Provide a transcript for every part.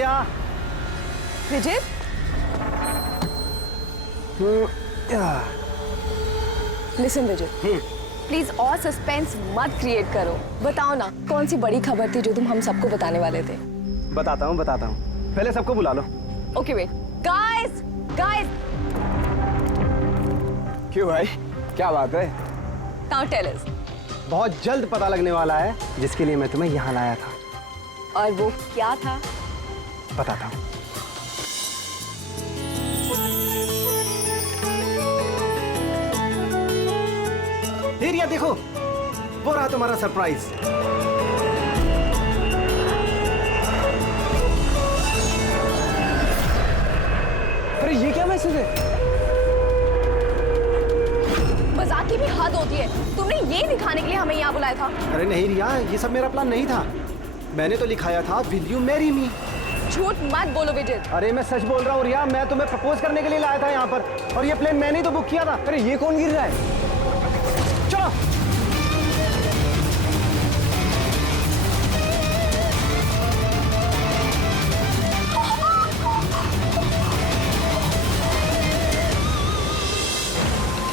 Riya. Vijay, listen Vijay, please और suspense मत create करो। बताओ ना, कौन सी बड़ी खबर थी जो तुम हम सबको बताने वाले थे? बताता हूँ। पहले सबको बुला लो। Okay wait, guys guys. क्यों भाई, क्या बात है? Now tell us. बहुत जल्द पता लगने वाला है जिसके लिए मैं तुम्हें यहाँ लाया था। और वो क्या था? बताता हूँ। रिया देखो, वो रहा तुम्हारा सरप्राइज। अरे ये क्या मैसेज है? मजाक की भी हद होती है। तुमने ये दिखाने के लिए हमें यहाँ बुलाया था? अरे नहीं रिया, ये सब मेरा प्लान नहीं था। मैंने तो लिखाया था विल यू मैरी मी। झूठ मत बोलो विजय। अरे मैं सच बोल रहा हूँ रिया, मैं तुम्हें प्रपोज करने के लिए लाया था यहाँ पर, और ये प्लेन मैंने ही तो बुक किया था। अरे ये कौन गिर रहा है? चलो।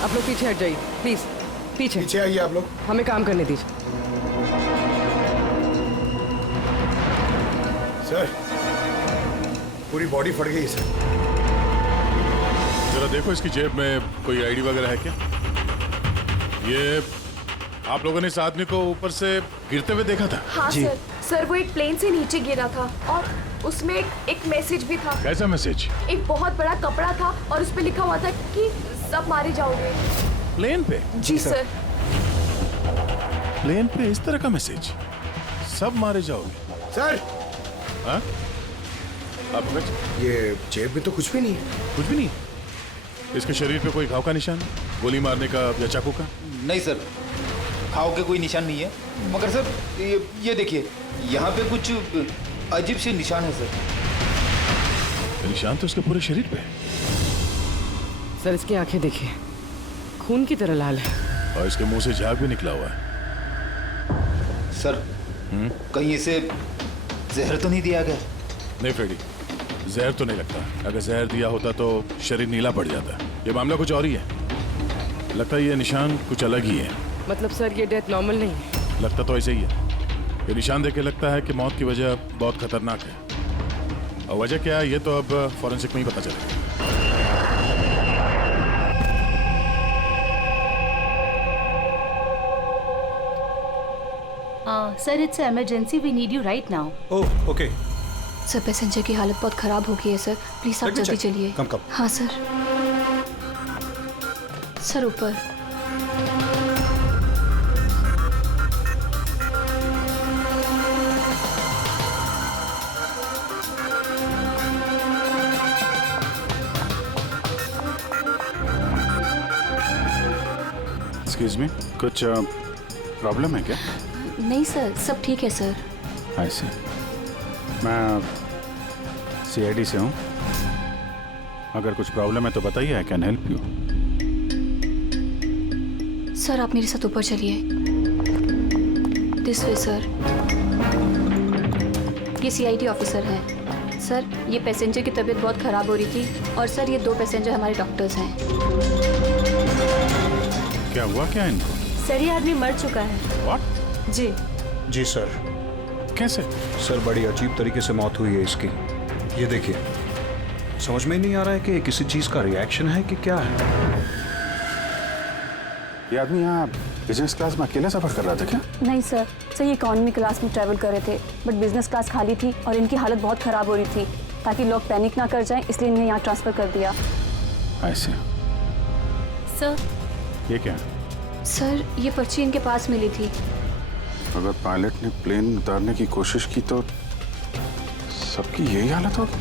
आप लोग पीछे हट जाइए प्लीज, पीछे आइए आप लोग। हमें काम करने दीजिए। सर, पूरी बॉडी फट गई सर। जरा देखो इसकी जेब में कोई आईडी वगैरह है क्या? ये आप लोगों ने इस आदमी को ऊपर से गिरते हुए देखा था? हाँ सर, वो एक प्लेन से नीचे गिरा था और उसमें एक मैसेज भी था। कैसा मैसेज? एक बहुत बड़ा कपड़ा था और उस पे लिखा हुआ था कि सब मारे जाओगे। प्लेन पे? जी सर। प्लेन पे इस तरह का मैसेज? सब मारे जाओगे? सर, हाँ? आप ये जेब में तो कुछ भी नहीं है। कुछ भी नहीं? इसके शरीर पे कोई घाव का निशान, गोली मारने का या चाकू का? नहीं सर, घाव के कोई निशान नहीं है, मगर सर ये देखिए, यहाँ पे कुछ अजीब से निशान है सर। निशान तो उसके पूरे शरीर पे है। सर इसकी आंखें देखिए, खून की तरह लाल है। और इसके मुंह से झाग भी निकला हुआ है। सर, कहीं इसे जहर तो नहीं दिया गया? नहीं फ्रेडी, जहर तो नहीं लगता। अगर जहर दिया होता तो शरीर नीला पड़ जाता। ये मामला कुछ और ही है। लगता है ये निशान कुछ अलग ही है। मतलब सर ये डेथ नॉर्मल नहीं है? लगता तो ऐसे ही है। ये निशान देख के लगता है कि मौत की वजह बहुत खतरनाक है, और वजह क्या है ये तो अब फॉरेंसिक में ही पता चलेगा। Sir, it's emergency, we need you right now. Oh okay. Sir, passenger की हालत बहुत खराब हो गई है सर, प्लीज आप जल्दी चलिए। कम। हाँ सर। सर ऊपर। एक्सक्यूज मी, कुछ प्रॉब्लम है क्या? नहीं सर, सब ठीक है सर। ऐसे मैं CID से हूँ। अगर कुछ प्रॉब्लम है तो बताइए, I can help you. Sir आप मेरे साथ ऊपर चलिए। This way sir. ये CID ऑफिसर है। सर, ये पैसेंजर की तबीयत बहुत खराब हो रही थी, और सर ये 2 पैसेंजर हमारे डॉक्टर्स हैं। क्या हुआ क्या इनको? सर, ये आदमी मर चुका है। What? जी। जी सर। कैसे? सर, बड़ी अजीब तरीके से मौत हुई है इसकी। ये देखिए, समझ में नहीं आ रहा है कि किसी चीज का रिएक्शन है कि क्या है। ये आदमी यहाँ बिजनेस क्लास में अकेले सफर कर रहा था क्या? नहीं सर, ये इकोनॉमी क्लास में ट्रैवल कर रहे थे, बट बिजनेस क्लास खाली थी और इनकी हालत बहुत खराब हो रही थी। ताकि लोग पैनिक ना कर जाएं, इसलिए इन्हें यहाँ ट्रांसफर कर दिया। ऐसे? सर, ये क्या? सर, ये पर्ची इनके पास मिली थी। अगर पायलट ने प्लेन उतारने की कोशिश की तो सबकी यही हालत होगी।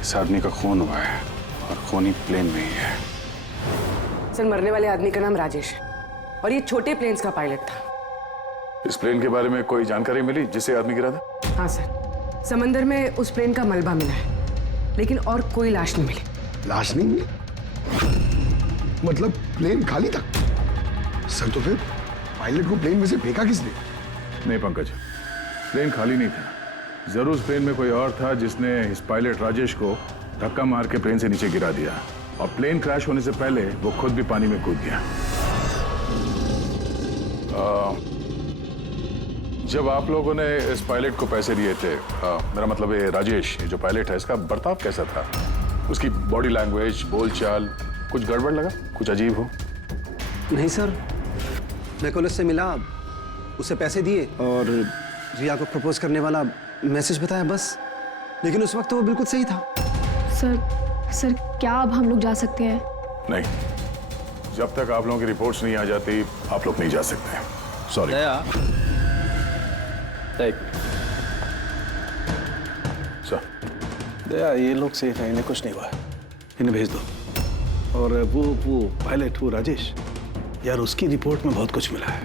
इस आदमी का खून हुआ है और खून ही प्लेन में ही है। सर, मरने वाले आदमी का नाम राजेश है और ये छोटे प्लेन्स का पायलट था। इस प्लेन के बारे में कोई जानकारी मिली जिससे आदमी गिरा था? हाँ सर, समंदर में उस प्लेन का मलबा मिला है, लेकिन और कोई लाश नहीं मिली। लाश नहीं मिली? मतलब प्लेन खाली था? सर, तो फिर पायलट को प्लेन में से फेंका किसने? नहीं पंकज, प्लेन खाली नहीं था। जरूर उस प्लेन में कोई और था जिसने इस पायलट राजेश को धक्का मार के प्लेन से नीचे गिरा दिया और प्लेन क्रैश होने से पहले वो खुद भी पानी में कूद गया। जब आप लोगों ने इस पायलट को पैसे दिए थे, मेरा मतलब ये राजेश, ये जो पायलट है, इसका बर्ताव कैसा था? उसकी बॉडी लैंग्वेज, बोलचाल, कुछ गड़बड़ लगा? कुछ अजीब हो? नहीं सर, मैं कल उससे मिला, उसे पैसे दिए और रिया को प्रपोज करने वाला मैसेज बताया बस। लेकिन उस वक्त तो वो बिल्कुल सही था। सर क्या अब हम लोग जा सकते हैं? नहीं, जब तक आप लोगों की रिपोर्ट्स नहीं आ जाती आप लोग नहीं जा सकते। सॉरी। सर, दया, ये लोग सेफ हैं, इन्हें कुछ नहीं हुआ है, इन्हें भेज दो। और वो पायलट, वो राजेश, यार उसकी रिपोर्ट में बहुत कुछ मिला है।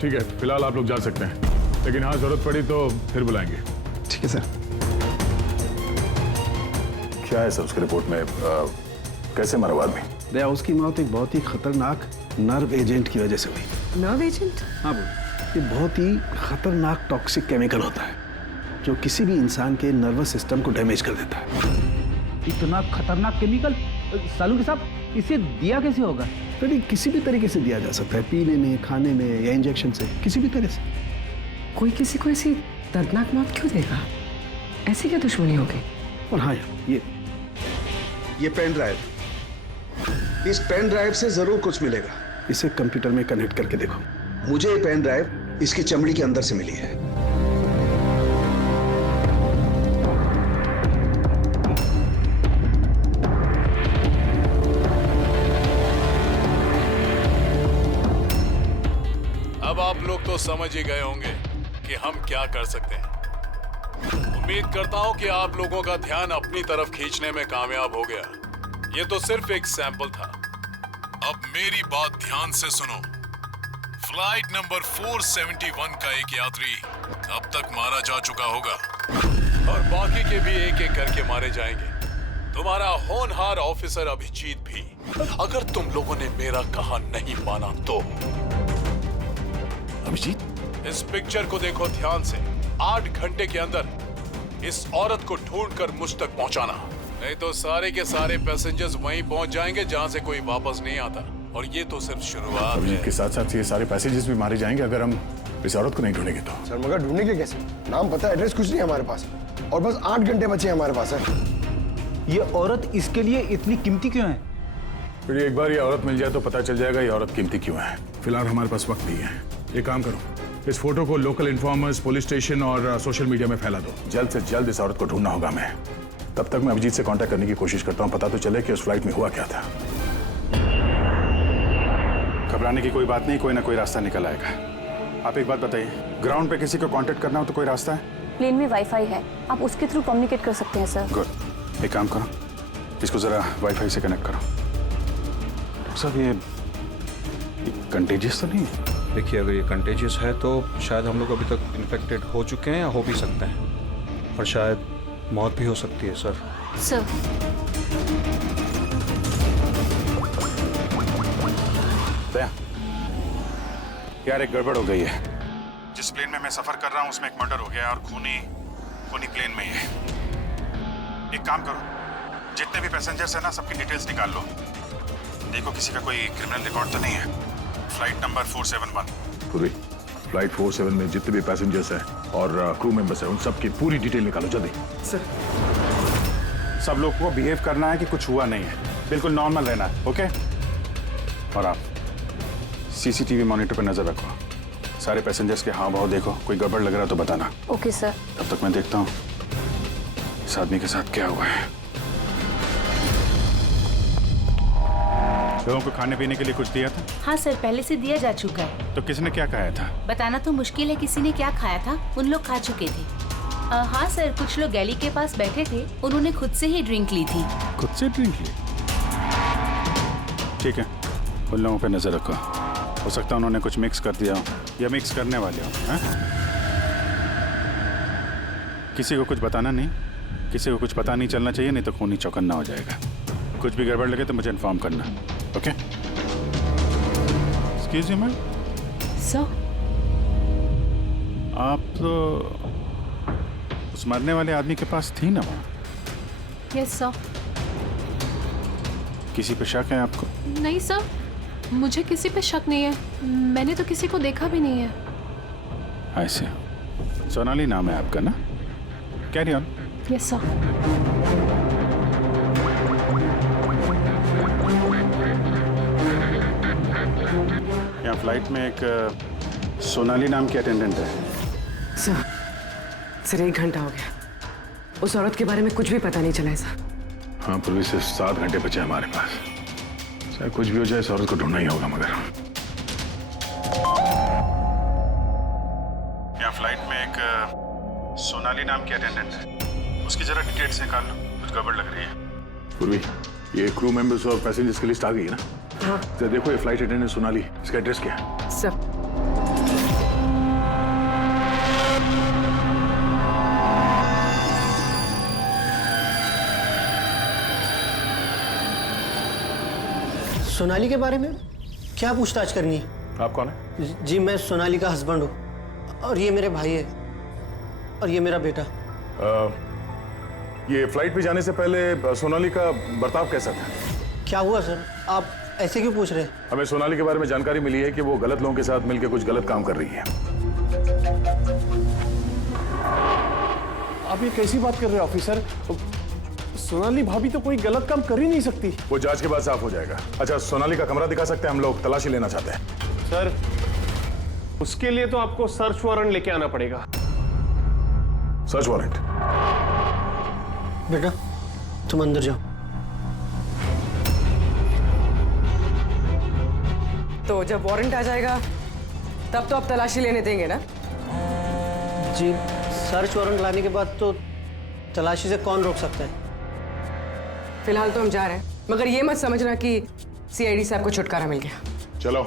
ठीक है, फिलहाल आप लोग जा सकते हैं, लेकिन हाँ जरूरत पड़ी तो फिर बुलाएंगे। ठीक है सर। क्या है सर उसकी रिपोर्ट में? कैसे मरा वो आदमी? दया, उसकी मौत एक बहुत ही खतरनाक नर्व एजेंट की वजह से हुई। Nerve agent? हाँ बोल। ये बहुत ही खतरनाक टॉक्सिक केमिकल होता है जो किसी भी इंसान के नर्वस सिस्टम को डैमेज कर देता है। इतना खतरनाक केमिकल सालू साहब, इसे दिया कैसे होगा? तो किसी भी तरीके से दिया जा सकता है, पीने में, खाने में या इंजेक्शन से, किसी भी तरह से। कोई किसी को ऐसी दर्दनाक मौत क्यों देगा? ऐसी क्या दुश्मनी होगी? और हाँ यार, ये पेन ड्राइव, इस पेन ड्राइव से जरूर कुछ मिलेगा। इसे कंप्यूटर में कनेक्ट करके देखो। मुझे ये पेन ड्राइव इसकी चमड़ी के अंदर से मिली है। अब आप लोग तो समझ ही गए होंगे कि हम क्या कर सकते हैं। उम्मीद करता हूं कि आप लोगों का ध्यान अपनी तरफ खींचने में कामयाब हो गया। ये तो सिर्फ एक सैंपल था। अब मेरी बात ध्यान से सुनो। फ्लाइट नंबर 471 का एक यात्री अब तक मारा जा चुका होगा और बाकी के भी एक एक करके मारे जाएंगे। तुम्हारा होनहार ऑफिसर अभिजीत भी। अगर तुम लोगों ने मेरा कहा नहीं माना तो अभिजीत, इस पिक्चर को देखो ध्यान से। 8 घंटे के अंदर इस औरत को ढूंढकर मुझ तक पहुंचाना, नहीं तो सारे के सारे पैसेंजर्स वहीं पहुंच जाएंगे जहां से कोई वापस नहीं आता। और ये तो सिर्फ शुरुआत है। के साथ साथ ये सारे पैसेंजर्स भी मारे जाएंगे अगर हम इस औरत को नहीं ढूंढेंगे तो। सर मगर ढूंढेंगे कैसे? नाम पता, एड्रेस कुछ नहीं है हमारे पास, और बस 8 घंटे बचे हैं हमारे पास। ये औरत इसके लिए इतनी कीमती क्यों है? फिर एक बार ये औरत मिल जाए तो पता चल जाएगा ये औरत कीमती क्यों है। फिलहाल हमारे पास वक्त नहीं है। एक काम करो, इस फोटो को लोकल इन्फॉर्मर्स, पुलिस स्टेशन और सोशल मीडिया में फैला दो। जल्द से जल्द इस औरत को ढूंढना होगा हमें। तब तक मैं अभिजीत से कांटेक्ट करने की कोशिश करता हूँ, पता तो चले कि उस फ्लाइट में हुआ क्या था। घबराने की कोई बात नहीं, कोई ना कोई रास्ता निकल आएगा। आप एक बात बताइए, ग्राउंड पे किसी को कांटेक्ट करना हो तो कोई रास्ता है? प्लेन में वाईफाई है, आप उसके थ्रू कम्युनिकेट कर सकते हैं सर। गुड, एक काम करो, इसको जरा वाईफाई से कनेक्ट करो। डॉक्टर साहब, ये कंटेजियस तो नहीं है? देखिए, अगर ये कंटेजियस है तो शायद हम लोग अभी तक इन्फेक्टेड हो चुके हैं या हो भी सकते हैं, और शायद मौत भी हो सकती है सर। सर, दया, यार एक गड़बड़ हो गई है। जिस प्लेन में मैं सफर कर रहा हूँ उसमें एक मर्डर हो गया है और खूनी प्लेन में ही है। एक काम करो, जितने भी पैसेंजर्स हैं ना, सबकी डिटेल्स निकाल लो। देखो किसी का कोई क्रिमिनल रिकॉर्ड तो नहीं है। फ्लाइट नंबर 471 पूरी फ्लाइट 47 में जितने भी पैसेंजर्स हैं और क्रू मेंबर्स हैं, उन सब की पूरी डिटेल निकालो जल्दी। सर, सब लोग को बिहेव करना है कि कुछ हुआ नहीं है, बिल्कुल नॉर्मल रहना है, ओके? और आप सीसीटीवी मॉनिटर पर नजर रखो, सारे पैसेंजर्स के हाव भाव देखो, कोई गड़बड़ लग रहा तो बताना। Okay sir. तब तक मैं देखता हूँ इस आदमी के साथ क्या हुआ है। लोगों को खाने पीने के लिए कुछ दिया था? हाँ सर, पहले से दिया जा चुका है। तो किसने क्या खाया था? बताना तो मुश्किल है, किसी ने क्या खाया था, उन लोग खा चुके थे। हाँ सर, कुछ लोग गैली के पास बैठे थे, उन्होंने खुद से ही ड्रिंक ली थी। खुद से ड्रिंक ली? ठीक है, उन लोगों पे नजर रखो, हो सकता है उन्होंने कुछ मिक्स कर दिया हो या मिक्स करने वाले हो। किसी को कुछ बताना नहीं, किसी को कुछ पता नहीं चलना चाहिए, नहीं तो खूनी चौकन्ना हो जाएगा। कुछ भी गड़बड़ लगे तो मुझे इन्फॉर्म करना, okay? Excuse me ma'am, sir आप तो उस मरने वाले आदमी के पास थी ना वहाँ? Yes sir. किसी पे शक है आपको? नहीं सर, मुझे किसी पे शक नहीं है। मैंने तो किसी को देखा भी नहीं है। ऐसे सोनाली नाम है आपका ना? Carry on. Yes sir. यहाँ फ्लाइट में एक सोनाली नाम की अटेंडेंट है। सर 1 घंटा हो गया, उस औरत के बारे में कुछ भी पता नहीं चला है सर। हाँ, पूर्वी से 7 घंटे बचे हमारे पास। चाहे कुछ भी हो जाए, इस औरत को ढूंढना ही होगा। मगर यहाँ फ्लाइट में एक सोनाली नाम की अटेंडेंट है, उसकी जरा डिटेल्स निकाल लो, कुछ गड़बड़ लग रही है। पूर्वी, ये क्रू मेंबर्स और पैसेंजर्स की लिस्ट आ गई है ना? हाँ। तो देखो, ये फ्लाइट अटेंडेंट सोनाली, इसका एड्रेस क्या है? सर सोनाली के बारे में क्या पूछताछ करनी है? आप कौन है? जी मैं सोनाली का हस्बैंड हूँ, और ये मेरे भाई है, और ये मेरा बेटा। ये फ्लाइट पे जाने से पहले सोनाली का बर्ताव कैसा था? क्या हुआ सर, आप ऐसे क्यों पूछ रहे हैं? हमें सोनाली के बारे में जानकारी मिली है कि वो गलत लोगों के साथ मिलकर कुछ गलत काम कर रही है। आप ये कैसी बात कर रहे हैं ऑफिसर? सोनाली भाभी तो कोई गलत काम कर ही नहीं सकती। वो जांच के बाद साफ हो जाएगा। अच्छा, सोनाली का कमरा दिखा सकते हैं? हम लोग तलाशी लेना चाहते हैं। सर, उसके लिए तो आपको सर्च वारंट लेके आना पड़ेगा। Search warrant? बेटा तुम अंदर जाओ। तो जब वारंट आ जाएगा तब तो आप तलाशी लेने देंगे ना? जी सर्च वारंट लाने के बाद तो तलाशी से कौन रोक सकता है? फिलहाल तो हम जा रहे हैं, मगर ये मत समझना कि सीआईडी साहब को छुटकारा मिल गया। चलो।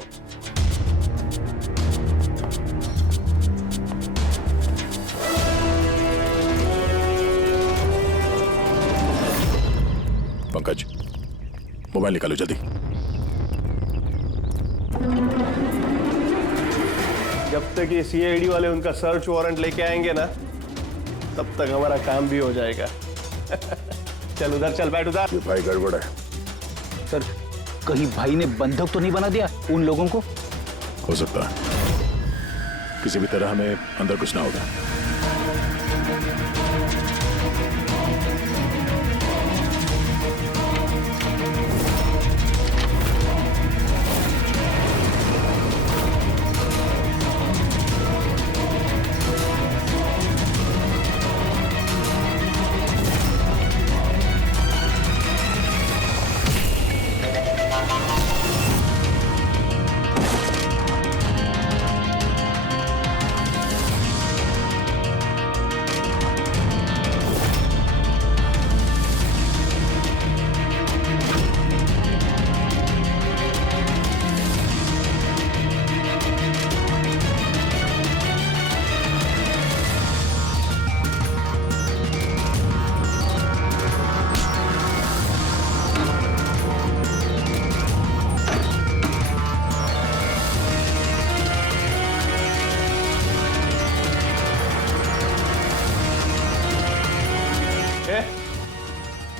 पंकज, मोबाइल निकालो जल्दी। जब तक ये सीआईडी वाले उनका सर्च वारंट लेके आएंगे ना, तब तक हमारा काम भी हो जाएगा। चल उधर चल, बैठ उधर। ये भाई गड़बड़ है। सर, कहीं भाई ने बंधक तो नहीं बना दिया उन लोगों को? हो सकता है, किसी भी तरह हमें अंदर घुसना होगा।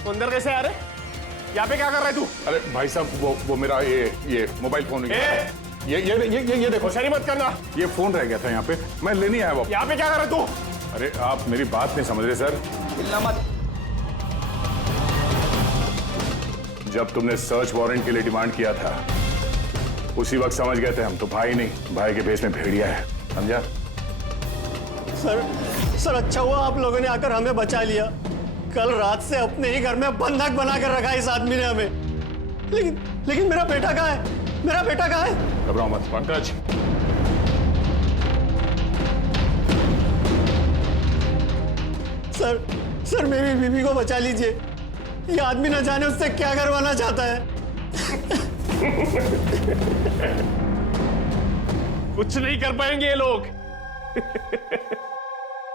अंदर कैसे आ रहे? यहाँ पे क्या कर रहा है तू? अरे भाई साहब, वो मेरा ये मोबाइल फोन ये देखो। होशियारी मत करना। ये फोन रह गया था यहाँ पे, मैं लेने आया वो। यहाँ पे क्या कर रहा है तू? अरे आप मेरी बात नहीं समझ रहे सर। हिलना मत। जब तुमने सर्च वारंट के लिए डिमांड किया था, उसी वक्त समझ गए थे हम तो भाई नहीं, भाई के भेष में भेड़िया है, समझा? सर अच्छा हुआ आप लोगों ने आकर हमें बचा लिया। कल रात से अपने ही घर में बंधक बनाकर रखा इस आदमी ने हमें। लेकिन मेरा बेटा कहाँ है? मेरा बेटा कहाँ है? घबराओ मत पंकज। सर मेरी बीवी को बचा लीजिए। ये आदमी न जाने उससे क्या करवाना चाहता है। कुछ नहीं कर पाएंगे ये लोग।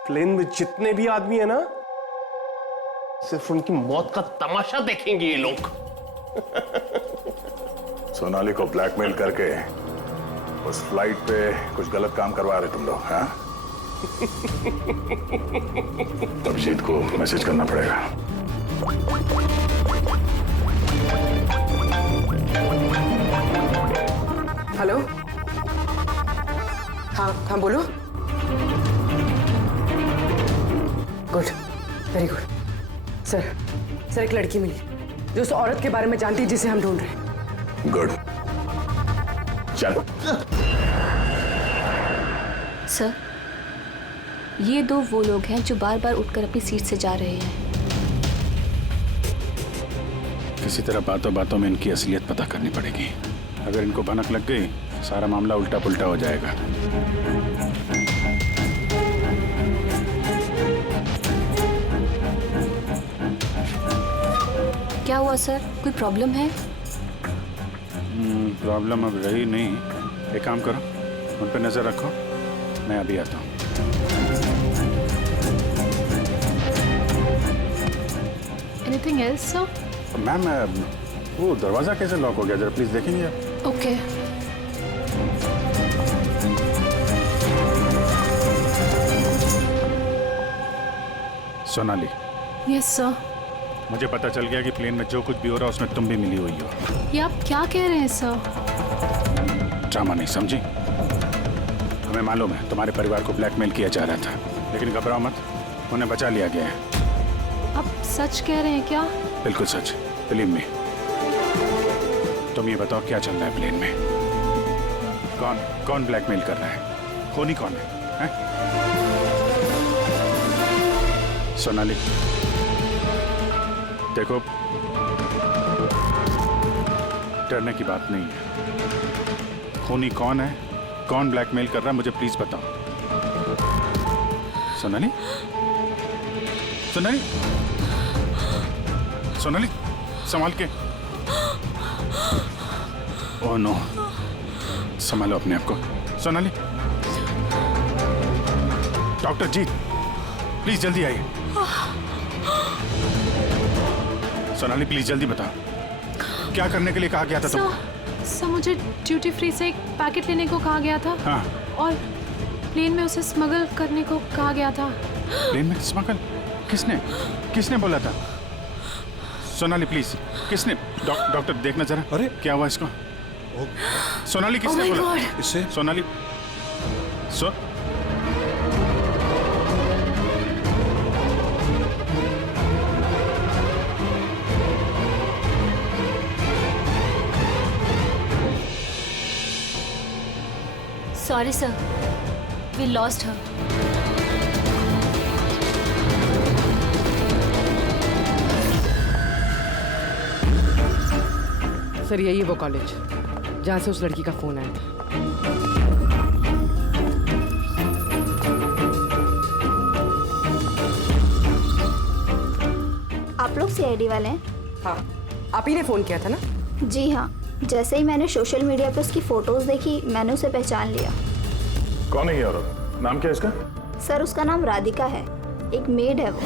प्लेन में जितने भी आदमी है ना, सिर्फ उनकी मौत का तमाशा देखेंगे ये लोग। सोनाली को ब्लैकमेल करके उस फ्लाइट पे कुछ गलत काम करवा रहे तुम लोग, हाँ? अभिजीत को मैसेज करना पड़ेगा। हेलो, हाँ बोलो। Good, very good. सर एक लड़की मिली जो उस औरत के बारे में जानती है जिसे हम ढूंढ रहे हैं। गुड, चलो। सर, ये दो वो लोग हैं जो बार बार उठकर अपनी सीट से जा रहे हैं। किसी तरह बातों बातों में इनकी असलियत पता करनी पड़ेगी। अगर इनको भनक लग गई, सारा मामला उल्टा पुल्टा हो जाएगा। क्या हुआ सर, कोई प्रॉब्लम है? प्रॉब्लम अब रही नहीं। एक काम करो, उन पर नजर रखो, मैं अभी आता हूँ। Anything else sir? मैम, वो दरवाजा कैसे लॉक हो गया, जरा प्लीज देखेंगे आप? ओके। सोनाली। Yes sir. मुझे पता चल गया कि प्लेन में जो कुछ भी हो रहा है उसमें तुम भी मिली हुई हो। ये आप क्या कह रहे हैं सर? ड्रामा नहीं समझी? हमें मालूम है तुम्हारे परिवार को ब्लैकमेल किया जा रहा था, लेकिन घबराओ मत, उन्हें बचा लिया गया है। आप सच कह रहे हैं क्या? बिल्कुल सच, बिलीव मी। तुम ये बताओ क्या चल रहा है प्लेन में? कौन ब्लैकमेल कर रहा है? खूनी कौन है? सोनाली, देखो, डरने की बात नहीं है। खूनी कौन है, कौन ब्लैकमेल कर रहा है, मुझे प्लीज बताओ। सोनाली, सोनाली, सोनाली, संभाल के। ओह नो, संभालो अपने आप को। सोनाली, डॉक्टर जी प्लीज जल्दी आइए। सोनाली प्लीज जल्दी बताओ, क्या करने के लिए कहा गया था तुम? सर, मुझे ड्यूटी फ्री से एक पैकेट लेने को कहा गया था। हाँ। और प्लेन में उसे स्मगल करने को कहा गया था। प्लेन में स्मगल? किसने बोला था? सोनाली प्लीज, किसने? डॉक्टर देखना जरा। अरे क्या हुआ इसको? सोनाली किसने बोला? इससे Sonali, sorry sir, we lost her. Sir, यही है वो कॉलेज जहाँ से उस लड़की का फोन आया था। आप लोग सीआईडी वाले हैं? हाँ, आप ही ने फोन किया था ना? जी हाँ, जैसे ही मैंने सोशल मीडिया पे उसकी फोटोज देखी, मैंने उसे पहचान लिया। कौन है ये औरत? नाम क्या है इसका? सर, उसका नाम राधिका है, एक मेड है वो।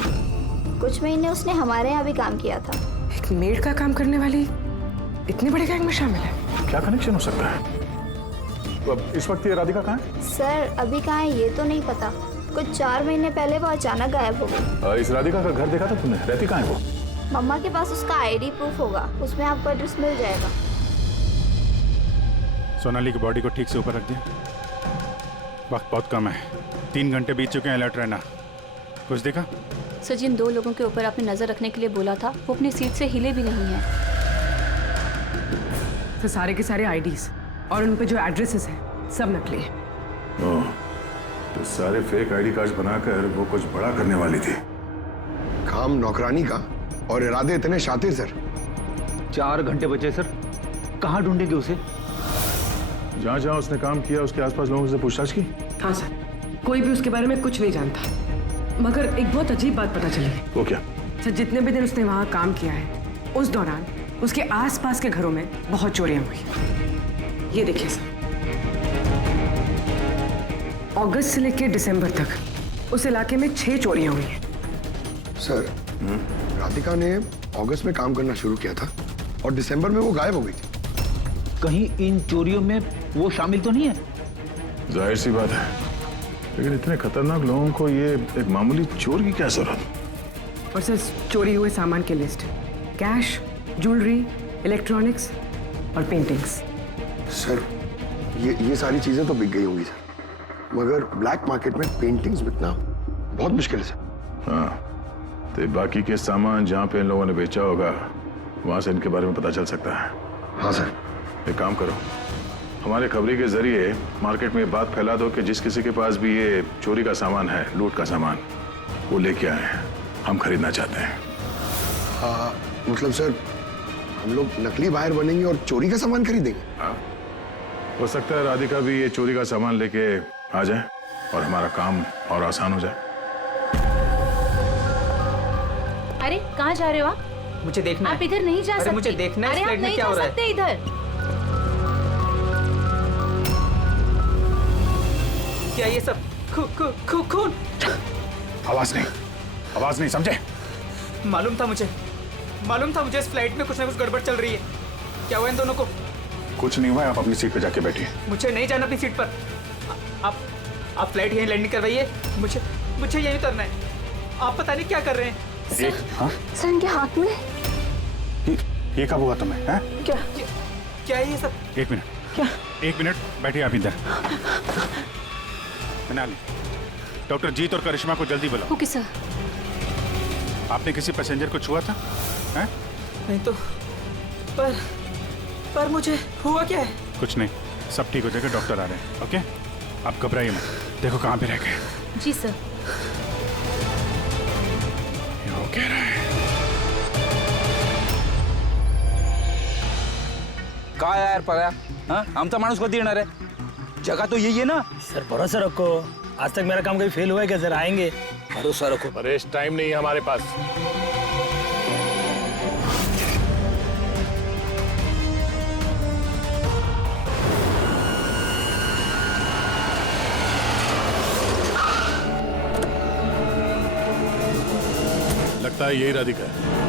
कुछ महीने उसने हमारे यहाँ भी काम किया था। एक मेड का काम करने वाली इतने बड़े गैंग में शामिल है? क्या कनेक्शन हो सकता है? तो अब इस वक्त ये राधिका कहाँ है? सर, अभी कहाँ है ये तो नहीं पता। कुछ 4 महीने पहले वो अचानक गायब हो गई। इस राधिका का घर देखा था तुमने? रहती कहाँ है वो? मम्मा के पास उसका आईडी प्रूफ होगा, उसमें आपको एड्रेस मिल जाएगा। सोनाली की बॉडी को ठीक से ऊपर रख दिया। वक्त बहुत कम है, 3 घंटे बीत चुके हैं, अलर्ट रहना। कुछ देखा? सर, जिन 2 लोगों के ऊपर आपने नजर रखने के लिए बोला था, वो अपनी सीट से हिले भी नहीं है। तो सारे के सारे आईडीज और उन पे जो एड्रेसेस हैं सब नकली हैं। ओह, तो सारे फेक आईडी कार्ड बनाकर वो कुछ बड़ा करने वाली थी। काम नौकरानी का और इरादे इतने शातिर सर। 4 घंटे बचे सर, कहाँ ढूंढेंगे उसे? जहाँ जहाँ उसने काम किया उसके आसपास लोगों से पूछताछ की? हाँ सर, कोई भी उसके बारे में कुछ नहीं जानता। मगर एक बहुत अजीब बात पता चली। वो क्या? सर, जितने भी दिन उसने वहाँ काम किया है, उस दौरान उसके आसपास के घरों में बहुत चोरियां हुई। ये देखिए सर, अगस्त से लेकर दिसंबर तक उस इलाके में 6 चोरियां हुई हैं। सर, राधिका ने अगस्त में काम करना शुरू किया था और दिसंबर में वो गायब हो गई थी। कहीं इन चोरियों में वो शामिल तो नहीं है? जाहिर सी बात है, लेकिन इतने खतरनाक लोगों को ये एक मामूली चोर की क्या जरूरत? और सर चोरी हुए सामान की लिस्ट, कैश, ज्वेलरी, इलेक्ट्रॉनिक्स और पेंटिंग्स। सर ये सारी चीजें तो बिक गई होंगी सर, मगर ब्लैक मार्केट में पेंटिंग्स बिकना बहुत मुश्किल है सर। हाँ, तो बाकी के सामान जहाँ पे इन लोगों ने बेचा होगा वहां से इनके बारे में पता चल सकता है। हाँ सर। एक काम करो, हमारे खबरी के जरिए मार्केट में ये बात फैला दो कि जिस किसी के पास भी ये चोरी का सामान है, लूट का सामान, वो लेके आए हैं, हम खरीदना चाहते हैं। मतलब सर हम लोग नकली बायर बनेंगे और चोरी का सामान खरीदेंगे? हाँ, हो सकता है राधिका भी ये चोरी का सामान लेके आ जाए और हमारा काम और आसान हो जाए। अरे कहाँ जा रहे हो आप? मुझे देखना आप इधर नहीं जा सकते। मुझे देखना है अरे इस आप फ्लाइट में नहीं क्या जा हो रहा है। सकते इधर। क्या ये सब खून? आवाज नहीं, समझे? मालूम था मुझे इस फ्लाइट में कुछ ना कुछ गड़बड़ चल रही है। क्या हुआ इन दोनों को? कुछ नहीं हुआ है, आप अपनी सीट पे जाके बैठिए। मुझे नहीं जाना अपनी सीट पर। आप फ्लाइट यहीं लैंडिंग करवाइए, मुझे यहीं उतरना है। आप पता नहीं क्या कर रहे हैं। हाँ? सर इनके हाथ में ये कब हुआ तुम्हें? हैं? क्या है ये सब? एक मिनट बैठिए आप इधर। मनाली, डॉक्टर जीत और करिश्मा को जल्दी बुलाओ। Okay sir. आपने किसी पैसेंजर को छुआ था? हैं? नहीं तो पर मुझे हुआ क्या है? कुछ नहीं, सब ठीक हो जाएगा, डॉक्टर आ रहे हैं। ओके, आप घबराइए मत। देखो कहाँ पे रह गए। जी सर। ये हो कह रहा है। काय यार पळ्या, हाँ? आमचा माणूस कधी येणार आहे? जगह तो यही है ना? सर भरोसा रखो, आज तक मेरा काम कभी फेल हुआ है क्या? सर आएंगे, भरोसा रखो। परेश, टाइम नहीं है हमारे पास। लगता है यही राधिका है।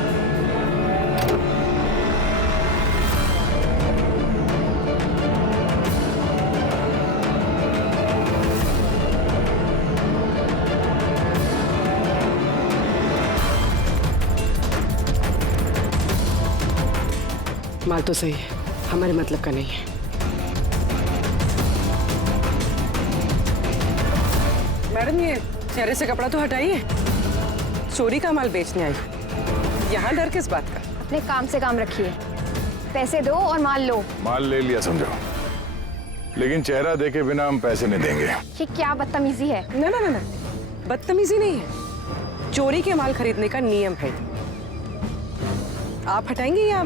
माल तो सही है, हमारे मतलब का नहीं है। मैडम ये चेहरे से कपड़ा तो हटाइए, चोरी का माल बेचने आई, यहाँ डर किस बात का? अपने काम से काम रखिए, पैसे दो और माल लो। माल ले लिया समझो, लेकिन चेहरा देखे बिना हम पैसे नहीं देंगे। ये क्या बदतमीजी है? ना, बदतमीजी नहीं है, चोरी के माल खरीदने का नियम है। आप हटाएंगे या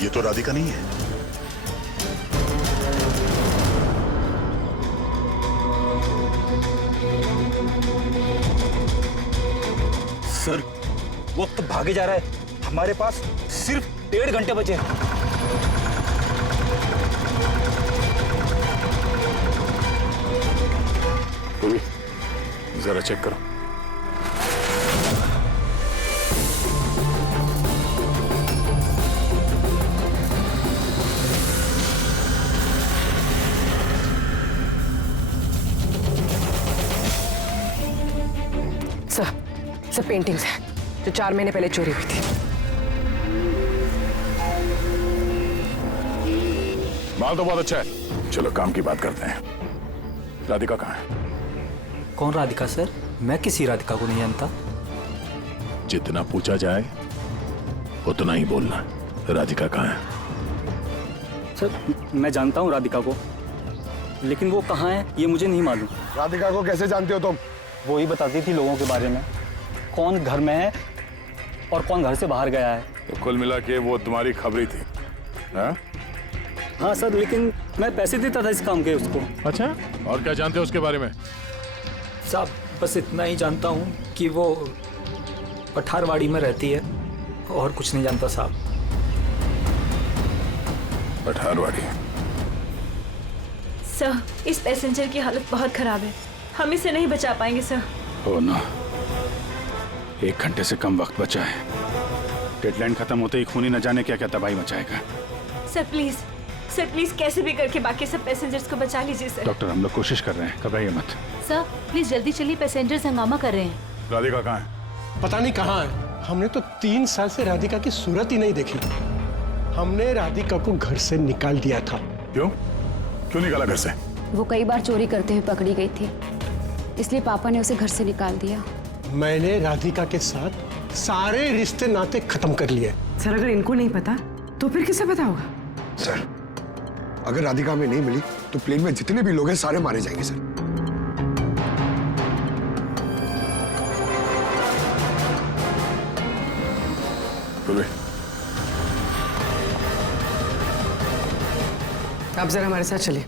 ये तो राधिका नहीं है। सर वक्त भागे जा रहा है, हमारे पास सिर्फ 1.5 घंटे बचे हैं। जरा चेक करो। सब पेंटिंग्स हैं जो 4 महीने पहले चोरी हुई थी। माल तो बहुत अच्छा है, चलो काम की बात करते हैं। राधिका कहाँ है? कौन राधिका सर? मैं किसी राधिका को नहीं जानता। जितना पूछा जाए उतना ही बोलना। राधिका कहाँ है? सर मैं जानता हूँ राधिका को, लेकिन वो कहाँ है ये मुझे नहीं मालूम। राधिका को कैसे जानते हो तुम? वो ही बताती थी लोगों के बारे में, कौन घर में है और कौन घर से बाहर गया है। तो कुल मिला के वो तुम्हारी खबरी थी? हाँ? हाँ सर, लेकिन मैं पैसे देता था इस काम के उसको। अच्छा, और क्या जानते हो उसके बारे में? साहब बस इतना ही जानता हूँ कि वो पठारवाड़ी में रहती है, और कुछ नहीं जानता साहब। पठारवाड़ी? सर इस पैसेंजर की हालत बहुत खराब है, हम इसे नहीं बचा पाएंगे सर। हो ना, 1 घंटे से कम वक्त बचा है। डेडलाइन खत्म होते ही खूनी न जाने क्या क्या तबाही मचाएगा। सर प्लीज कैसे भी करके बाकी सब पैसेंजर्स को बचा लीजिए सर। डॉक्टर, हम लोग कोशिश कर रहे हैं, घबराइए मत। सर प्लीज जल्दी चलिए, पैसेंजर्स हंगामा कर रहे हैं। राधिका कहाँ है? पता नहीं कहाँ है। हमने तो 3 साल से राधिका की सूरत ही नहीं देखी। हमने राधिका को घर से निकाल दिया था। क्यों निकाला घर से? वो कई बार चोरी करते हुए पकड़ी गई थी, इसलिए पापा ने उसे घर से निकाल दिया। मैंने राधिका के साथ सारे रिश्ते नाते खत्म कर लिए। सर अगर इनको नहीं पता तो फिर किसे पता होगा? सर, अगर राधिका हमें नहीं मिली तो प्लेन में जितने भी लोग हैं सारे मारे जाएंगे सर। आप जरा हमारे साथ चलिए।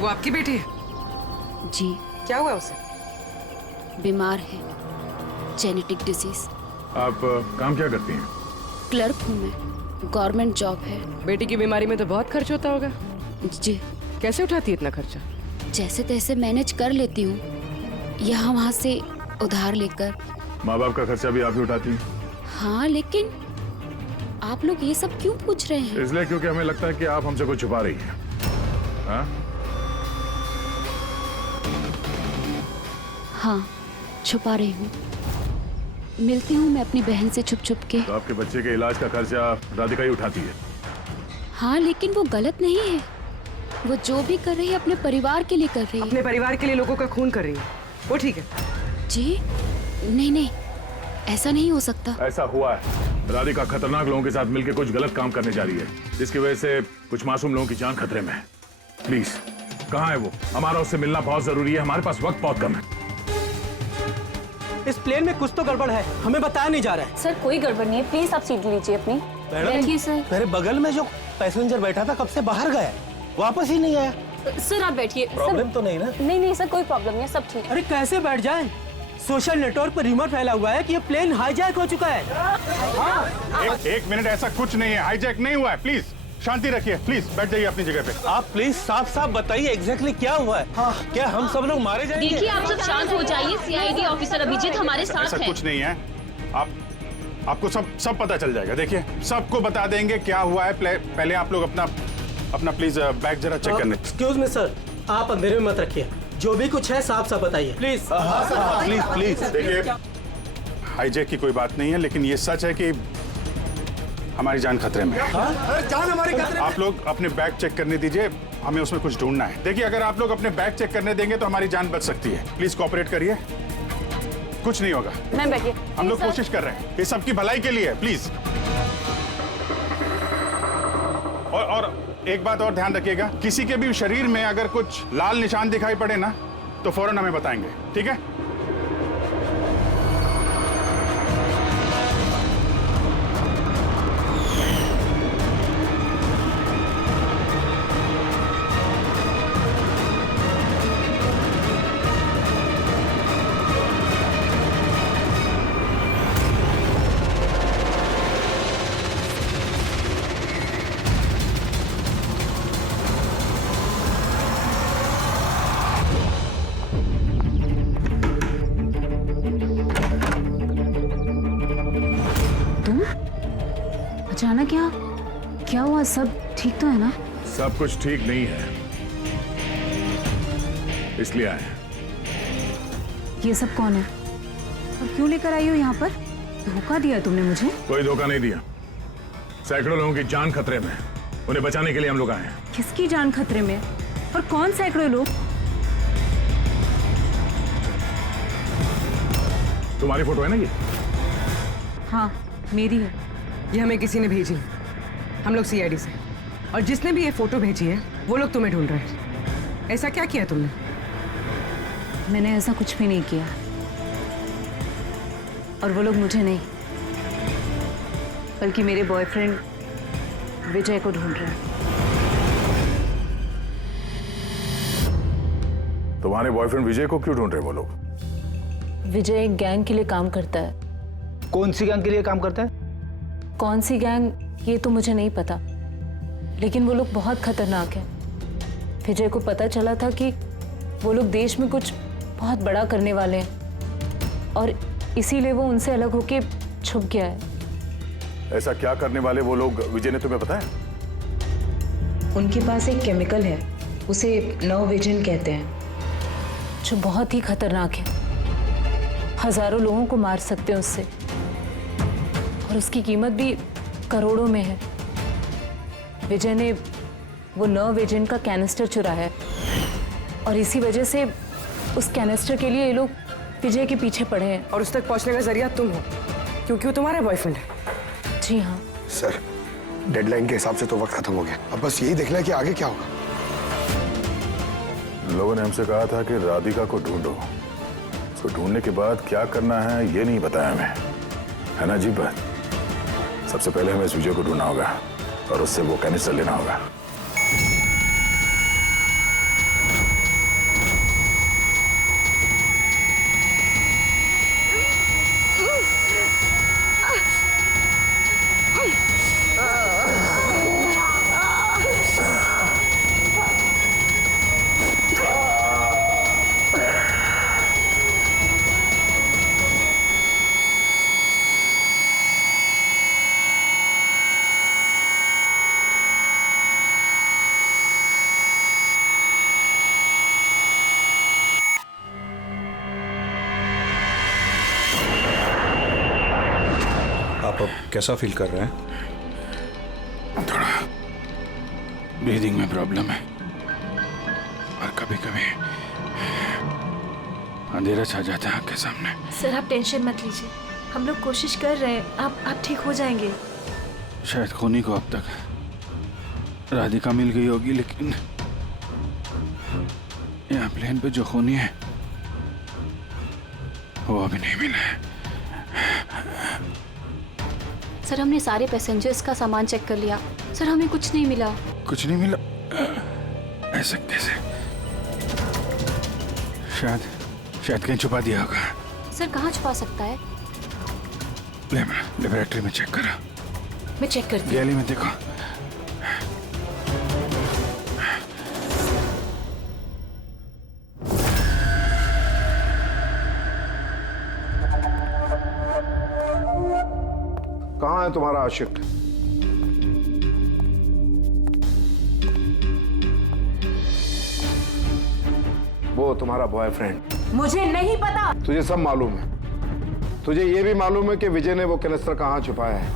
वो आपकी बेटी है? जी। क्या हुआ उसे? बीमार है, जेनेटिक डिजीज। आप काम क्या करती हैं? क्लर्क हूँ मैं, गवर्नमेंट जॉब है। बेटी की बीमारी में तो बहुत खर्च होता होगा। जी। कैसे उठाती है इतना खर्चा? जैसे तैसे मैनेज कर लेती हूँ, यहाँ वहाँ से उधार लेकर। माँ बाप का खर्चा भी आप ही उठाती हैं? हाँ, लेकिन आप लोग ये सब क्यों पूछ रहे हैं? इसलिए क्योंकि हमें लगता है कि आप हमसे कुछ छुपा रही हैं। हाँ, छुपा रही हूँ। मिलती हूँ मैं अपनी बहन से छुप छुप के। तो आपके बच्चे के इलाज का खर्चा राधिका ही उठाती है? हाँ, लेकिन वो गलत नहीं है। वो जो भी कर रही है अपने परिवार के लिए कर रही है। अपने परिवार के लिए लोगों का खून कर रही है, वो ठीक है? जी नहीं, ऐसा नहीं हो सकता। ऐसा हुआ है। राधिका खतरनाक लोगों के साथ मिलकर कुछ गलत काम करने जा रही है, जिसकी वजह से कुछ मासूम लोगों की जान खतरे में है। प्लीज, कहाँ है वो? हमारा उससे मिलना बहुत जरूरी है, हमारे पास वक्त बहुत कम है। इस प्लेन में कुछ तो गड़बड़ है, हमें बताया नहीं जा रहा है। सर कोई गड़बड़ नहीं है, प्लीज आप सीट लीजिए अपनी। बैठिए सर। मेरे बगल में जो पैसेंजर बैठा था कब से बाहर गया, वापस ही नहीं आया। सर आप बैठिए। प्रॉब्लम तो नहीं ना? नहीं सर, कोई प्रॉब्लम नहीं है, सब ठीक है। अरे कैसे बैठ जाए? सोशल नेटवर्क पर रूमर फैला हुआ है कि ये प्लेन हाईजैक हो चुका है। एक मिनट, ऐसा कुछ नहीं है, हाईजैक नहीं हुआ है। प्लीज शांति रखिए, प्लीज बैठ जाइए अपनी जगह पे। आप प्लीज साफ बताइए एग्जैक्टली क्या हुआ है। क्या हम सब लोग मारे जाएंगे? देखिए आप सब शांत हो जाइए, सीआईडी ऑफिसर अभिजीत हमारे साथ ऐसा है। कुछ नहीं है, आपको सब पता चल जाएगा। देखिए सबको बता देंगे क्या हुआ है। पहले आप लोग अपना प्लीज बैग जरा चेक करने। एक्सक्यूज मी सर, आप अंधेरे में मत रखिए, जो भी कुछ है साफ बताइए प्लीज। प्लीज देखिए, हाईजैक की कोई बात नहीं है, लेकिन ये सच है कि हमारी जान खतरे में है। जान हमारी खतरे में? आप लोग अपने बैग चेक करने दीजिए, हमें उसमें कुछ ढूंढना है। देखिए अगर आप लोग अपने बैग चेक करने देंगे तो हमारी जान बच सकती है। प्लीज कोऑपरेट करिए, कुछ नहीं होगा। मैम बैठिए। हम लोग कोशिश कर रहे हैं, ये सबकी भलाई के लिए है। प्लीज। और एक बात और ध्यान रखिएगा, किसी के भी शरीर में अगर कुछ लाल निशान दिखाई पड़े ना तो फौरन हमें बताएंगे, ठीक है? अचानक क्या हुआ? सब ठीक तो है ना? सब कुछ ठीक नहीं है, इसलिए आए हैं। ये सब कौन है और क्यों लेकर आई हो यहाँ पर? धोखा दिया तुमने मुझे। कोई धोखा नहीं दिया, सैकड़ों लोगों की जान खतरे में, उन्हें बचाने के लिए हम लोग आए हैं। किसकी जान खतरे में और कौन सैकड़ों लोग? तुम्हारी फोटो है ना ये? हाँ मेरी है। ये हमें किसी ने भेजी, हम लोग सीआईडी से, और जिसने भी ये फोटो भेजी है वो लोग तुम्हें ढूंढ रहे हैं। ऐसा क्या किया तुमने? मैंने ऐसा कुछ भी नहीं किया, और वो लोग मुझे नहीं बल्कि मेरे बॉयफ्रेंड विजय को ढूंढ रहे हैं। तुम्हारे बॉयफ्रेंड विजय को क्यों ढूंढ रहे वो लोग? विजय एक गैंग के लिए काम करता है। कौन सी गैंग के लिए काम करता है? कौन सी गैंग ये तो मुझे नहीं पता, लेकिन वो लोग बहुत खतरनाक हैं। विजय को पता चला था कि वो लोग देश में कुछ बहुत बड़ा करने वाले हैं, और इसीलिए वो उनसे अलग होके छुप गया है। ऐसा क्या करने वाले वो लोग विजय ने तुम्हें बताया? उनके पास एक केमिकल है, उसे नव विजन कहते हैं, जो बहुत ही खतरनाक है। हजारों लोगों को मार सकते हैं उससे, और उसकी कीमत भी करोड़ों में है। विजय ने वो नव विजन का कैनिस्टर चुराया है, और इसी वजह से उस कैनिस्टर के लिए ये लोग विजय के पीछे पड़े हैं। और उस तक पहुंचने का जरिया तुम हो, क्योंकि वो तुम्हारा बॉयफ्रेंड है। जी हाँ सर, डेडलाइन के हिसाब से तो वक्त खत्म हो गया, अब बस यही देखना है कि आगे क्या होगा। लोगों ने हमसे कहा था कि राधिका को ढूंढो, उसको ढूंढने के बाद क्या करना है ये नहीं बताया हमें, है ना अजीब बात? सबसे पहले हमें इस विजय को ढूंढना होगा और उससे वो कैनिस्टर लेना होगा। आप अब कैसा फील कर रहे हैं? थोड़ा ब्रीदिंग में प्रॉब्लम है और कभी कभी अंधेरा छा जाता है आपके सामने। सर आप टेंशन मत लीजिए, हम लोग कोशिश कर रहे हैं, आप ठीक हो जाएंगे। शायद खूनी को अब तक राधिका मिल गई होगी, लेकिन यहाँ प्लेन पे जो खूनी है वो अभी नहीं मिला है। सर, हमने सारे पैसेंजर्स का सामान चेक कर लिया सर, हमें कुछ नहीं मिला। कुछ नहीं मिला? ऐसा कैसे? शायद कहीं छुपा दिया होगा। सर कहाँ छुपा सकता है? लेबोरेटरी में चेक करो। मैं चेक करती हूँ। गैली में देखो। कहाँ है तुम्हारा आशिक? वो तुम्हारा बॉयफ्रेंड। मुझे नहीं पता। तुझे सब मालूम है। तुझे ये भी मालूम है कि विजय ने वो कैनिस्टर कहाँ छुपाया है।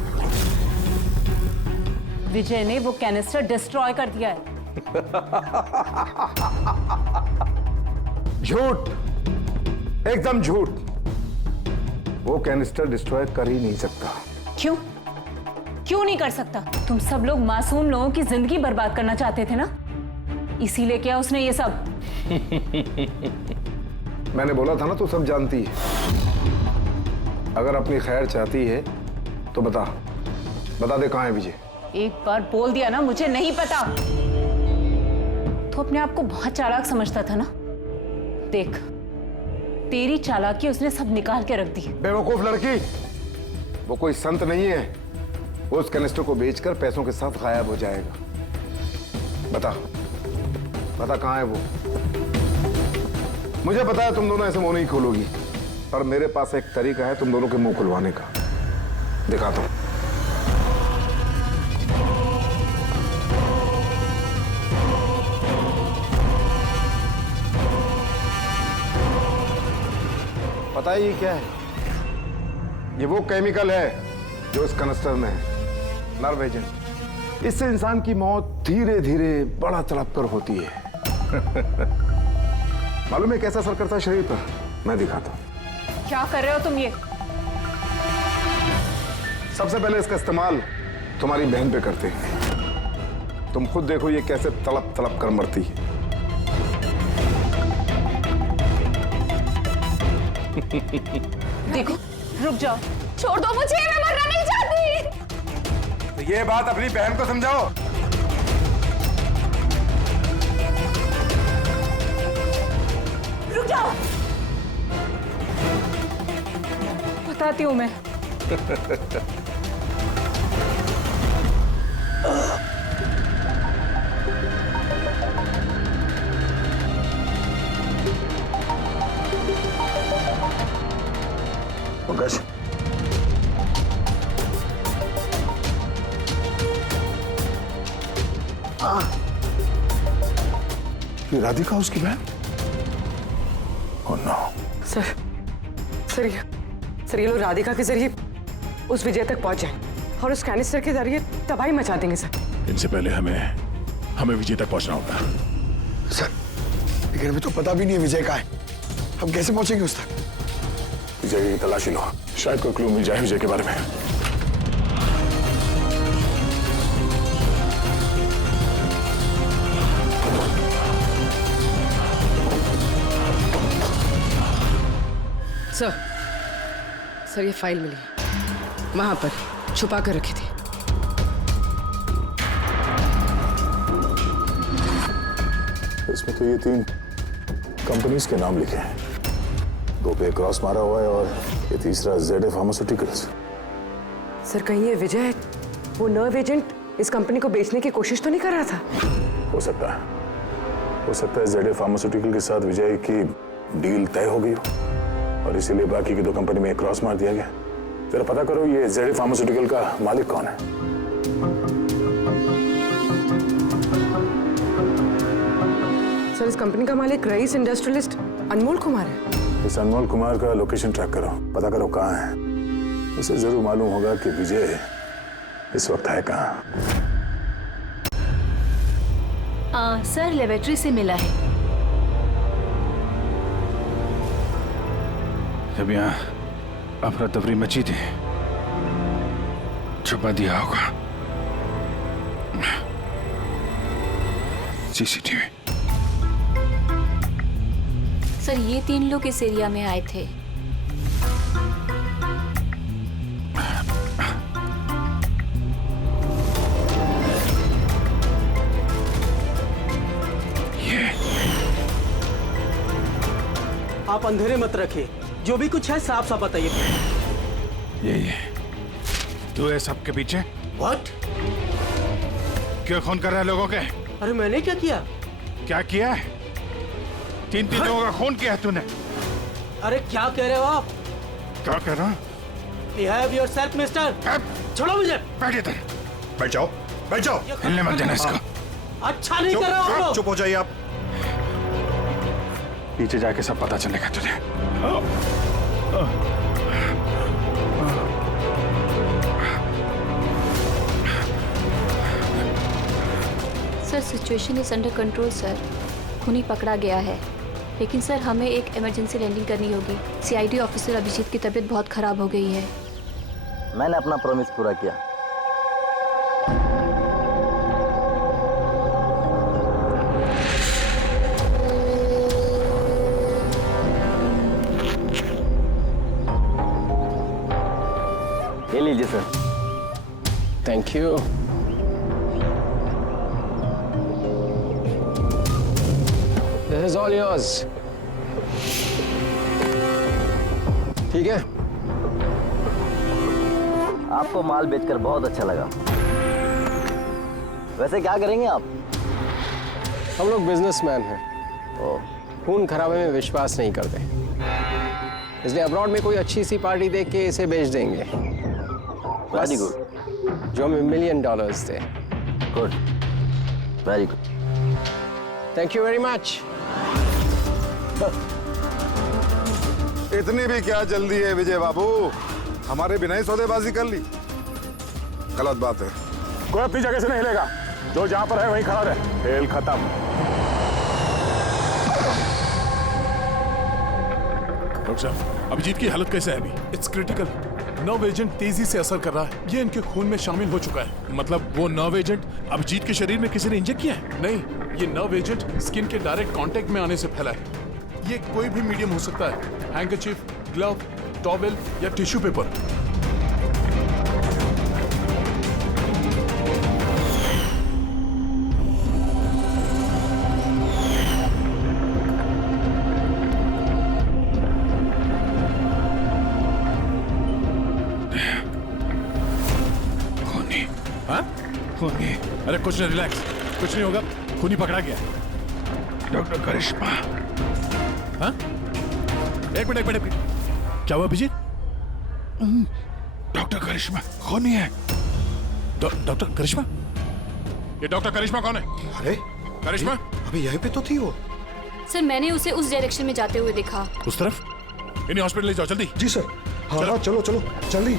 विजय ने वो कैनिस्टर डिस्ट्रॉय कर दिया है। झूठ, एकदम झूठ। वो कैनिस्टर डिस्ट्रॉय कर ही नहीं सकता। क्यों नहीं कर सकता? तुम सब लोग मासूम लोगों की जिंदगी बर्बाद करना चाहते थे ना, इसीलिए किया उसने ये सब। मैंने बोला था ना, तू सब जानती है। अगर अपनी खैर चाहती है तो बता दे कहाँ है विजय। एक बार बोल दिया ना मुझे नहीं पता, तो अपने आप को बहुत चालाक समझता था ना। देख, तेरी चालाकी उसने सब निकाल के रख दी। बेवकूफ लड़की, वो कोई संत नहीं है। वो उस कैनिस्टर को बेचकर पैसों के साथ गायब हो जाएगा। बता कहाँ है वो। मुझे पता है तुम दोनों ऐसे मुंह नहीं खोलोगी, पर मेरे पास एक तरीका है तुम दोनों के मुंह खुलवाने का। दिखाता हूं। पता है ये क्या है? ये वो केमिकल है जो इस कैनिस्टर में है, नर्व एजेंट। इससे इंसान की मौत धीरे धीरे बड़ा तड़प कर होती है। मालूम है कैसा असर करता है शरीर पर? मैं दिखाता हूं। क्या कर रहे हो तुम ये? सबसे पहले इसका इस्तेमाल तुम्हारी बहन पे करते हैं। तुम खुद देखो ये कैसे तड़प तड़प कर मरती है। देखो, रुक जाओ, छोड़ दो मुझे, मैं मरना नहीं चाहती। तो ये बात अपनी बहन को समझाओ। रुक जाओ, बताती हूँ मैं। ये राधिका उसकी बहन? Oh no. सर ये लोग राधिका के जरिए उस विजय तक पहुंच जाए और उस कैनिस्टर के जरिए तबाही मचा देंगे सर। इनसे पहले हमें विजय तक पहुंचना होगा। सर, लेकिन अभी तो पता भी नहीं है विजय कहाँ है। हम कैसे पहुंचेंगे उस तक? विजय की तलाशी लो, शायद कोई क्लू मिल जाए विजय के बारे में। सर ये फाइल मिली वहां पर छुपा कर रखी थी। इसमें तो ये 3 कंपनीज के नाम लिखे हैं, 2 पे क्रॉस मारा हुआ है और ये तीसरा ZA फार्मास्यूटिकल्स। सर कहीं ये विजय वो नर्व एजेंट इस कंपनी को बेचने की कोशिश तो नहीं कर रहा था? हो सकता है ZA फार्मास्यूटिकल के साथ विजय की डील तय हो गई हो और इसीलिए बाकी की 2 कंपनी में क्रॉस मार दिया गया। जरा पता करो ये ZA फार्मास्यूटिकल का मालिक कौन है। सर इस कंपनी का मालिक रईस इंडस्ट्रियलिस्ट अनमोल कुमार है। इस अनमोल कुमार का लोकेशन ट्रैक करो, पता करो कहाँ है। उसे जरूर मालूम होगा कि विजय इस वक्त है कहाँ। सर लेबोरेटरी से मिला है। जब यहाँ अफरा तफरी मची थी, छुपा दिया होगा। CCTV। सर ये 3 लोग इस एरिया में आए थे। आप अंधेरे मत रखिए, जो भी कुछ है साफ साफ बताइए। ये तू है सबके पीछे? What? क्यों खून कर रहा है लोगों के? अरे मैंने क्या किया? क्या किया है? 3 लोगों का खून किया है तूने। अरे क्या कह रहे हो आप? क्या कह रहा? Behave yourself, mister. छोड़ो मुझे। बैठ इधर। बैठ जाओ। हिलने मत देना इसको। अच्छा नहीं कर रहे हो। चुप हो जाइए आप। पीछे जाके सब पता चलेगा तुझे। Sir situation is under control sir. खूनी पकड़ा गया है, लेकिन सर हमें एक इमरजेंसी लैंडिंग करनी होगी। CID ऑफिसर अभिजीत की तबीयत बहुत खराब हो गई है। मैंने अपना प्रॉमिस पूरा किया। ये लीजिए sir. Thank you. This is all yours. ठीक है? आपको माल बेचकर बहुत अच्छा लगा। वैसे क्या करेंगे आप? हम लोग बिजनेसमैन हैं। खून खराबे में विश्वास नहीं करते, इसलिए अब्रॉड में कोई अच्छी सी पार्टी देख के इसे बेच देंगे। Very good. जो हमें $1 मिलियन थे। Good, very good. Thank you very much. इतनी भी क्या जल्दी है विजय बाबू? हमारे बिना ही सौदेबाजी कर ली। गलत बात है। कोई अपनी जगह से नहीं हिलेगा। जो जहां पर है वहीं खड़ा रहे। खेल खत्म। डॉक्टर साहब, अभिजीत की हालत कैसे है अभी? It's critical. नर्व एजेंट तेजी से असर कर रहा है। ये इनके खून में शामिल हो चुका है। मतलब वो नर्व एजेंट अभिजीत के शरीर में किसी ने इंजेक्ट किया है? नहीं, ये नर्व एजेंट स्किन के डायरेक्ट कांटेक्ट में आने से फैला है। ये कोई भी मीडियम हो सकता है, हैंकरचीफ, ग्लव, टॉवेल या टिश्यू पेपर। खूनी। अरे कुछ नहीं, रिलैक्स, कुछ नहीं होगा। खूनी पकड़ा गया। डॉक्टर करिश्मा। हाँ? एक मिनट। क्या हुआ अभिजीत? डॉक्टर करिश्मा खूनी है। डॉक्टर करिश्मा? ये डॉक्टर करिश्मा कौन है? अरे करिश्मा अभी यहीं पे तो थी वो। सर मैंने उसे उस डायरेक्शन में जाते हुए देखा। उस तरफ? इन्हें हॉस्पिटल ले जाओ जल्दी। जी सर। हाँ चलो चलो जल्दी।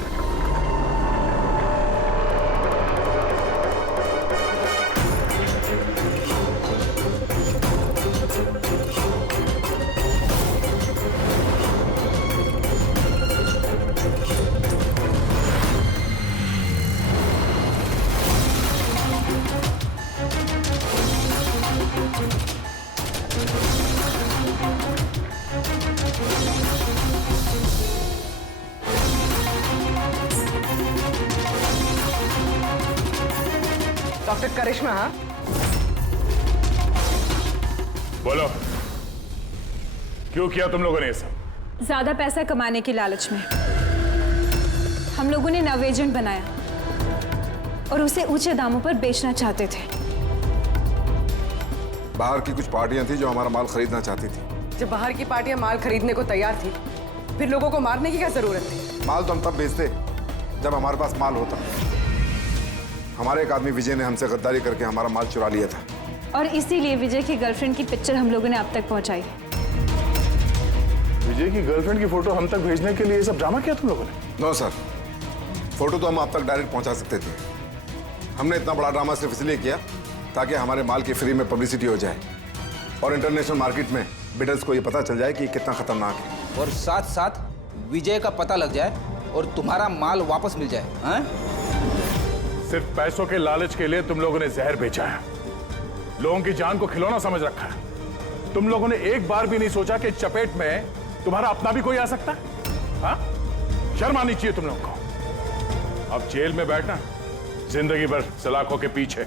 डॉक्टर करिश्मा। हाँ बोलो, क्यों किया तुम लोगों ने ये सब? ज्यादा पैसा कमाने की लालच में हम लोगों ने नव एजेंट बनाया और उसे ऊंचे दामों पर बेचना चाहते थे। बाहर की कुछ पार्टियां थी जो हमारा माल खरीदना चाहती थी। जब बाहर की पार्टियां माल खरीदने को तैयार थी, फिर लोगों को मारने की क्या जरूरत थी? माल तो हम तब बेचते जब हमारे पास माल होता। हमारे एक आदमी विजय ने हमसे गद्दारी करके हमारा माल चुरा लिया था। और इसीलिए विजय की गर्लफ्रेंड की पिक्चर हम लोगों ने अब तक पहुंचाई। विजय की गर्लफ्रेंड की फोटो हम तक भेजने के लिए ये सब ड्रामा किया तुम लोगों ने? नो सर, फोटो तो हम आप तक डायरेक्ट पहुंचा सकते थे। हमने इतना बड़ा ड्रामा सिर्फ इसलिए किया ताकि हमारे माल की फ्री में पब्लिसिटी हो जाए और इंटरनेशनल मार्केट में बिडर्स को ये पता चल जाए कि कितना खतरनाक है, और साथ साथ विजय का पता लग जाए और तुम्हारा माल वापस मिल जाए। हाँ? सिर्फ पैसों के लालच के लिए तुम लोगों ने जहर बेचा है, लोगों की जान को खिलौना समझ रखा है। तुम लोगों ने एक बार भी नहीं सोचा कि चपेट में तुम्हारा अपना भी कोई आ सकता है। हाँ? शर्म आनी चाहिए तुम लोगों को। अब जेल में बैठना जिंदगी भर सलाखों के पीछे।